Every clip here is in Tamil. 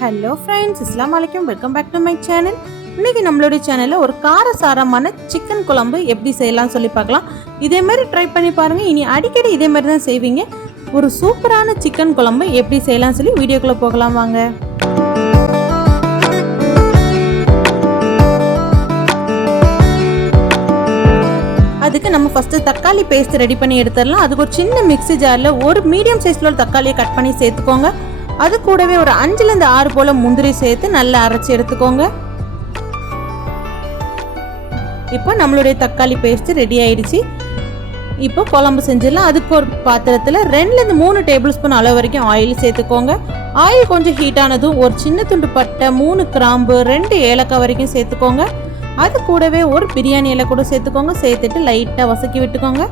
ஹலோ ஃப்ரெண்ட்ஸ், அஸ்ஸலாமு அலைக்கும். Welcome back to my channel. இன்னைக்கு நம்மளுடைய சேனலில் ஒரு காரசாரமான சிக்கன் குழம்பு எப்படி செய்யலாம் சொல்லி பார்க்கலாம். இதே மாதிரி ட்ரை பண்ணி பாருங்கள். இனி அடிக்கடி இதே மாதிரி தான் செய்வீங்க. ஒரு சூப்பரான சிக்கன் குழம்பு எப்படி செய்யலாம் சொல்லி வீடியோக்குள்ளே போகலாம் வாங்க. அதுக்கு நம்ம ஃபஸ்ட்டு தக்காளி பேஸ்ட் ரெடி பண்ணி எடுத்துடலாம். அதுக்கு ஒரு சின்ன மிக்ஸி ஜாரில் ஒரு மீடியம் சைஸில் ஒரு தக்காளியை கட் பண்ணி சேர்த்துக்கோங்க. அது கூடவே ஒரு 5லேருந்து 6 போல் முந்திரி சேர்த்து நல்லா அரைச்சி எடுத்துக்கோங்க. இப்போ நம்மளுடைய தக்காளி பேஸ்ட் ரெடி ஆயிடுச்சு. இப்போ குழம்பு செஞ்சிடலாம். அதுக்கு ஒரு பாத்திரத்தில் 2லேருந்து 3 டேபிள் ஸ்பூன் அளவு வரைக்கும் ஆயில் சேர்த்துக்கோங்க. ஆயில் கொஞ்சம் ஹீட் ஆனதும் ஒரு சின்ன துண்டு பட்டை, 3 கிராம்பு, 2 ஏலக்காய் வரைக்கும் சேர்த்துக்கோங்க. அது கூடவே ஒரு பிரியாணி இலை கூட சேர்த்துக்கோங்க. சேர்த்துட்டு லைட்டாக வசக்கி விட்டுக்கோங்க.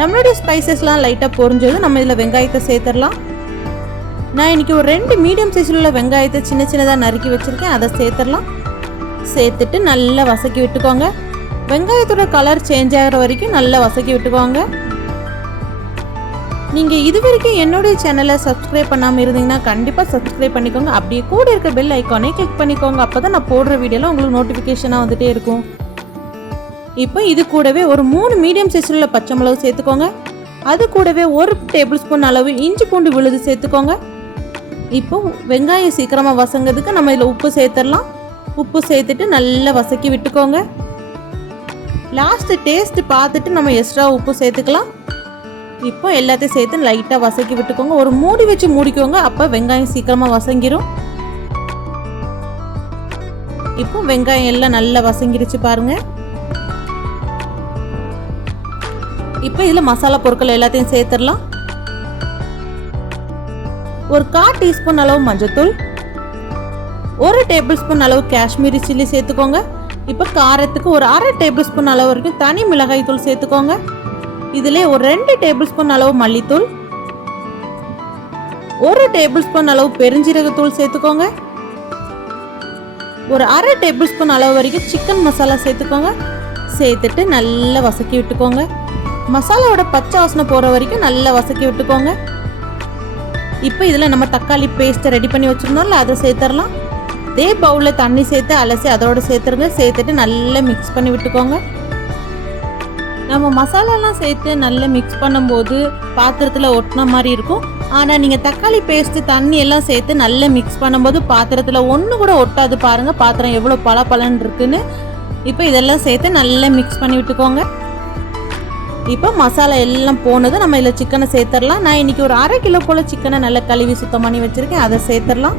நம்மளுடைய ஸ்பைசஸ்லாம் லைட்டாக பொரிஞ்சது நம்ம இதில் வெங்காயத்தை சேர்த்துடலாம். நான் இன்றைக்கி ஒரு 2 மீடியம் சைஸில் உள்ள வெங்காயத்தை சின்ன சின்னதாக நறுக்கி வச்சுருக்கேன். அதை சேர்த்துடலாம். சேர்த்துட்டு நல்லா வசக்கி விட்டுக்கோங்க. வெங்காயத்தோட கலர் சேஞ்ச் ஆகிற வரைக்கும் நல்லா வசக்கி விட்டுக்கோங்க. நீங்கள் இது வரைக்கும் என்னுடைய சேனலை சப்ஸ்கிரைப் பண்ணாமல் இருந்தீங்கன்னா கண்டிப்பாக சப்ஸ்கிரைப் பண்ணிக்கோங்க. அப்படியே கூட இருக்க பெல் ஐக்கானே கிளிக் பண்ணிக்கோங்க. அப்போ தான் நான் போடுற வீடியோவில் உங்களுக்கு நோட்டிஃபிகேஷனாக வந்துகிட்டே இருக்கும். இப்போ இது கூடவே ஒரு 3 மீடியம் சைஸில் உள்ள பச்சை மிளகு சேர்த்துக்கோங்க. அது கூடவே 1 டேபிள் ஸ்பூன் அளவு இஞ்சி பூண்டு விழுது சேர்த்துக்கோங்க. இப்போ வெங்காயம் சீக்கிரமாக வசங்கிறதுக்கு நம்ம இதில் உப்பு சேர்த்துடலாம். உப்பு சேர்த்துட்டு நல்லா வசக்கி விட்டுக்கோங்க. லாஸ்ட்டு டேஸ்ட்டு பார்த்துட்டு நம்ம எக்ஸ்ட்ரா உப்பு சேர்த்துக்கலாம். இப்போ எல்லாத்தையும் சேர்த்து லைட்டாக வசக்கி விட்டுக்கோங்க. ஒரு மூடி வச்சு மூடிக்கோங்க. அப்போ வெங்காயம் சீக்கிரமாக வசங்கிரும். இப்போ வெங்காயம் எல்லாம் நல்லா வசங்கிருச்சு பாருங்கள். இப்போ இதில் மசாலா பொருட்கள் எல்லாத்தையும் சேர்த்துடலாம். ஒரு 1/4 டீஸ்பூன் அளவு மஞ்சத்தூள், 1 டேபிள் ஸ்பூன் அளவு காஷ்மீரி சில்லி சேர்த்துக்கோங்க. இப்போ காரத்துக்கு ஒரு 1/2 டேபிள் ஸ்பூன் அளவு வரைக்கும் தனி மிளகாய் தூள் சேர்த்துக்கோங்க. இதிலே ஒரு 2 டேபிள் ஸ்பூன் அளவு மல்லித்தூள், 1 டேபிள் ஸ்பூன் அளவு பெருஞ்சீரகத்தூள் சேர்த்துக்கோங்க. ஒரு 1/2 டேபிள் ஸ்பூன் அளவு வரைக்கும் சிக்கன் மசாலா சேர்த்துக்கோங்க. சேர்த்துட்டு நல்லா வசக்கி விட்டுக்கோங்க. மசாலாவோட பச்சை வாசனை போகிற வரைக்கும் நல்லா வசக்கி விட்டுக்கோங்க. இப்போ இதில் நம்ம தக்காளி பேஸ்ட்டை ரெடி பண்ணி வச்சுருந்தோம்ல, அதை சேர்த்துடலாம். இதே பவுலில் தண்ணி சேர்த்து அலசி அதோடு சேர்த்துருங்க. சேர்த்துட்டு நல்லா மிக்ஸ் பண்ணி விட்டுக்கோங்க. நம்ம மசாலாலாம் சேர்த்து நல்லா மிக்ஸ் பண்ணும்போது பாத்திரத்தில் ஒட்டின மாதிரி இருக்கும். ஆனால் நீங்கள் தக்காளி பேஸ்ட்டு தண்ணி எல்லாம் சேர்த்து நல்லா மிக்ஸ் பண்ணும்போது பாத்திரத்தில் ஒன்று கூட ஒட்டாது. பாருங்கள் பாத்திரம் எவ்வளோ பளபளன்னு இருக்குன்னு. இப்போ இதெல்லாம் சேர்த்து நல்லா மிக்ஸ் பண்ணி விட்டுக்கோங்க. இப்போ மசாலா எல்லாம் போனது நம்ம இதில் சிக்கனை சேர்த்துடலாம். நான் இன்றைக்கி ஒரு 1/2 கிலோ போல் சிக்கனை நல்லா கழுவி சுத்தம் பண்ணி வச்சுருக்கேன். அதை சேர்த்துடலாம்.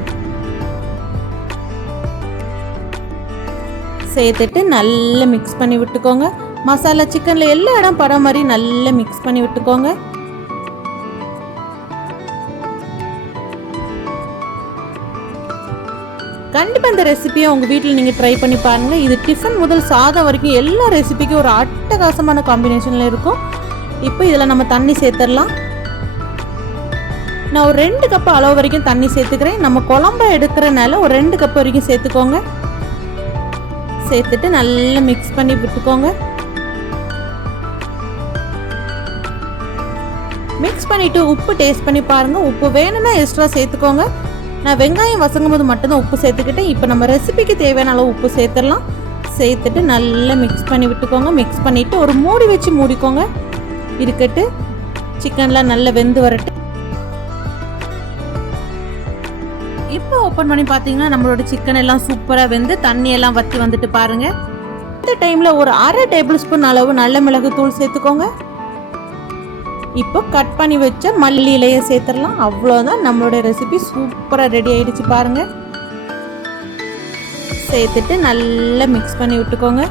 சேர்த்துட்டு நல்லா மிக்ஸ் பண்ணி விட்டுக்கோங்க. மசாலா சிக்கனில் எல்லா இடம் பட மாதிரி நல்லா மிக்ஸ் பண்ணி விட்டுக்கோங்க. கண்டிப்பாக இந்த ரெசிபியை உங்கள் வீட்டில் நீங்கள் ட்ரை பண்ணி பாருங்கள். இது டிஃபன் முதல் சாதம் வரைக்கும் எல்லா ரெசிபிக்கும் ஒரு அட்டகாசமான காம்பினேஷனில் இருக்கும். இப்போ இதில் நம்ம தண்ணி சேர்த்துடலாம். நான் ஒரு 2 கப் அளவு வரைக்கும் தண்ணி சேர்த்துக்கிறேன். நம்ம குழம்பை எடுக்கிறனால ஒரு 2 கப் வரைக்கும் சேர்த்துக்கோங்க. சேர்த்துட்டு நல்லா மிக்ஸ் பண்ணி விட்டுக்கோங்க. மிக்ஸ் பண்ணிவிட்டு உப்பு டேஸ்ட் பண்ணி பாருங்கள். உப்பு வேணும்னா எக்ஸ்ட்ரா சேர்த்துக்கோங்க. நான் வெங்காயம் வசங்கும் போது மட்டும்தான் உப்பு சேர்த்துக்கிட்டேன். இப்போ நம்ம ரெசிபிக்கு தேவையான அளவு உப்பு சேர்த்துடலாம். சேர்த்துட்டு நல்லா மிக்ஸ் பண்ணி விட்டுக்கோங்க. மிக்ஸ் பண்ணிவிட்டு ஒரு மூடி வச்சு மூடிக்கோங்க. இருக்கட்டு சிக்கன்லாம் நல்லா வெந்து வரட்டு. இப்போ ஓப்பன் பண்ணி பார்த்தீங்கன்னா நம்மளோட சிக்கன் எல்லாம் சூப்பராக வெந்து தண்ணி எல்லாம் வற்றி வந்துட்டு பாருங்கள். இந்த டைமில் ஒரு 1/2 டேபிள் ஸ்பூன் அளவு நல்ல மிளகு தூள் சேர்த்துக்கோங்க. இப்போ கட் பண்ணி வச்ச மல்லி இலையை சேர்த்துடலாம். அவ்வளோதான், நம்மளோட ரெசிபி சூப்பராக ரெடி ஆகிடுச்சு பாருங்கள். சேர்த்துட்டு நல்லா மிக்ஸ் பண்ணி விட்டுக்கோங்க.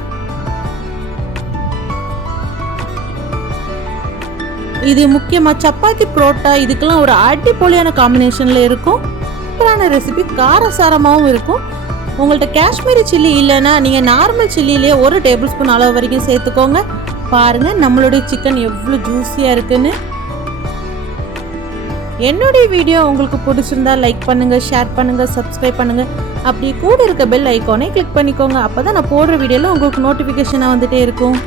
இது முக்கியமாக சப்பாத்தி புரோட்டா இதுக்கெல்லாம் ஒரு அடிப்பொலியான காம்பினேஷனில் இருக்கும். சூப்பரான ரெசிபி, காரசாரமாகவும் இருக்கும். உங்கள்கிட்ட காஷ்மீரி சில்லி இல்லைன்னா நீங்கள் நார்மல் சில்லியிலே 1 டேபிள் ஸ்பூன் அளவு வரைக்கும் சேர்த்துக்கோங்க. பாருங்கள் நம்மளுடைய சிக்கன் எவ்வளோ ஜூஸியாக இருக்குன்னு. என்னுடைய வீடியோ உங்களுக்கு பிடிச்சிருந்தா லைக் பண்ணுங்கள், ஷேர் பண்ணுங்கள், சப்ஸ்கிரைப் பண்ணுங்கள். அப்படி கூட இருக்க பெல் ஐக்கானே கிளிக் பண்ணிக்கோங்க. அப்போ தான் நான் போடுற வீடியோவில் உங்களுக்கு நோட்டிஃபிகேஷனாக வந்துகிட்டே இருக்கும்.